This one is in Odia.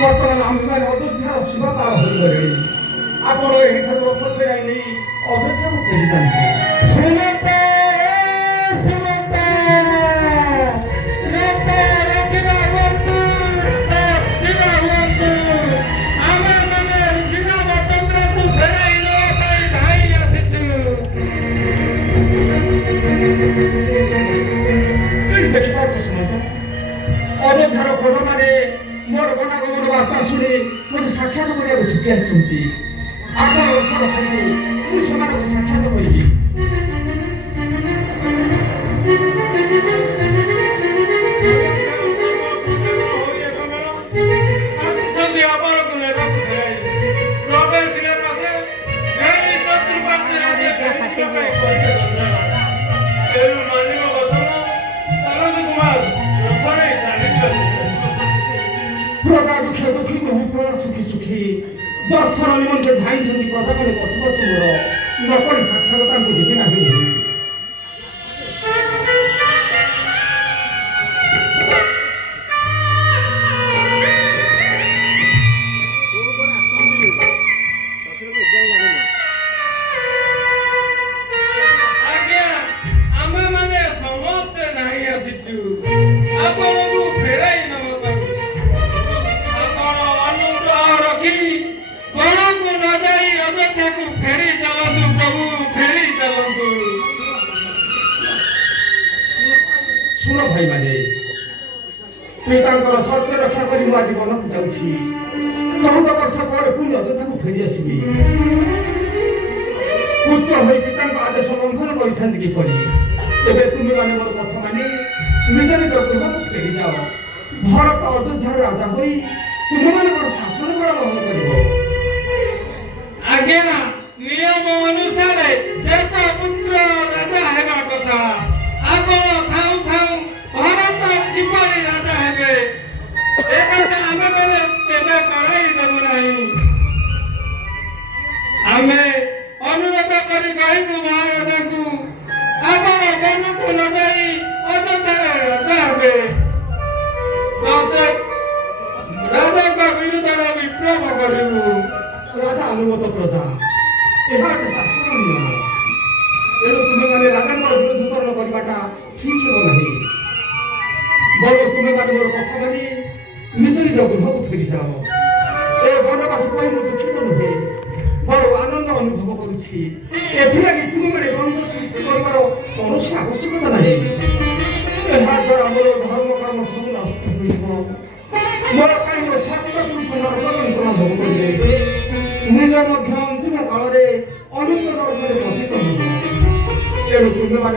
ବର୍ତ୍ତମାନ ଆମ୍ଭେମାନେ ଅଯୋଧ୍ୟାର ସୀମା ପାର ହୋଇଗଲେଣି। ଆପଣ ଏହିଠାରୁ ରଥ ଫେରାଇ ନେଇ ଅଯୋଧ୍ୟାକୁ ଫେରିଯାଆନ୍ତୁ। ଅଯୋଧ୍ୟାର ପ୍ରଜାମାନେ ମୋର ଗଣାଗମନ ବାର୍ତ୍ତା ଶୁଣି ମୋତେ ସାକ୍ଷାତ କରିବାକୁ ଛୁଟି ଆସିଛନ୍ତି। ଆପଣ ଔଷଧ ଖାଇବେ, ମୁଁ ସେମାନଙ୍କୁ ସାକ୍ଷାତ କରିବି। ପ୍ରଜା ଦୁଃଖ ଦୁଃଖୀ ବହୁ ପ୍ରଜା ସୁଖୀ ସୁଖୀ ଦର୍ଶନ ନିମନ୍ତେ ଧାଇଁଛନ୍ତି। ପ୍ରଜାମାନେ ପଛ ପଛ ମୋର ନକରି ସାକ୍ଷାତ ତାଙ୍କୁ ଯିବି ନାହିଁ। ଆମେମାନେ ସମସ୍ତେ ନାହିଁ ଆସିଛୁ ଆପଣଙ୍କୁ ଫେରାଇ ନେବା ପାଇଁ। ବଣକୁ ନ ଯାଇ ଅଯୋଧ୍ୟାକୁ ଫେରି ଚାଲନ୍ତୁ ପ୍ରଭୁ, ଫେରି ଚାଲନ୍ତୁ। ଶୁଣ ଭାଇମାନେ, ପିତାଙ୍କର ସତ୍ୟ ରକ୍ଷା କରି ମୁଁ ଆଜି ବନକୁ ଯାଉଛି। 14 ବର୍ଷ ପରେ ପୁଣି ଅଯୋଧ୍ୟାକୁ ଫେରି ଆସିବି। ପୁତ୍ର ହୋଇ ପିତାଙ୍କ ଆଦେଶ ଲଙ୍ଘନ କରିଥାନ୍ତି କିପରି? ଏବେ ତୁମେମାନେ ମୋର କଥା ମାନି ନିଜ ନିଜ ଗୃହକୁ ଫେରିଯାଅ। ଭରତ ଅଯୋଧ୍ୟାର ରାଜା ହୋଇ ତୁମମାନଙ୍କର ଶାସନ ବଳ ବହନ କରିବ। ଆଜ୍ଞା, ନିୟମ ଅନୁସାରେ ଏକ ପୁତ୍ର ରାଜା ହେବା କଥା। ଆପଣ ଥାଉ ଥାଉ ଭରତ କିପରି ରାଜା ହେବେ, ଏ କଥା ଆମେମାନେ କେବେ କରାଇ ଦେବୁ ନାହିଁ। ଆମେ ଅନୁରୋଧ କରି କହିବୁ ମହାରାଜାଙ୍କୁ, ଆପଣ ବନକୁ ନ ଯାଇ ଅଯୋଧ୍ୟାରେ ରାଜା ହେବେ। ରାଜାଙ୍କ ବିରୁଦ୍ଧରେ ବିପ୍ଳବ କରିବୁ। ରାଜା ଅନୁମତ ପ୍ରଜା, ଏହା ଏକ ଶାସ୍ତ୍ର ନିୟମ। ତେଣୁ ତୁମେମାନେ ରାଜାଙ୍କର ବିରୋଧୀକରଣ କରିବାଟା ଠିକ୍ ହେବ ନାହିଁ। ବରଂ ତୁମେମାନେ ମୋର କଥା ମାନି ନିଜ ନିଜ ଗୃହକୁ ଫେରିଯାଅ। ଏ ବନବାସ ପାଇଁ ମୁଁ ଦୁଃଖିତ ନୁହେଁ, ବରଂ ଆନନ୍ଦ ଅନୁଭବ କରୁଛି। ଏଥିଲାଗି ତୁମେମାନେ ଦ୍ୱନ୍ଦ୍ୱ ସୃଷ୍ଟି କରିବାର କୌଣସି ଆବଶ୍ୟକତା ନାହିଁ। ଏହା ଦ୍ୱାରା ମୋର ଧର୍ମ କର୍ମ ସବୁ ନଷ୍ଟ ହୋଇଯିବ। ମୋର ପାଇଁ ମୋ ସତ୍ୟ ପୁରୁଷ ନରକର ଯନ୍ତ୍ରଣା ଭୋଗ କରିବେ। ନିଜ ମଧ୍ୟ ଅନ୍ତିମ କାଳରେ ଅନୁତ୍ତର ଉପରେ ପତିତ ହେବ। ତେଣୁ ତୁମେମାନେ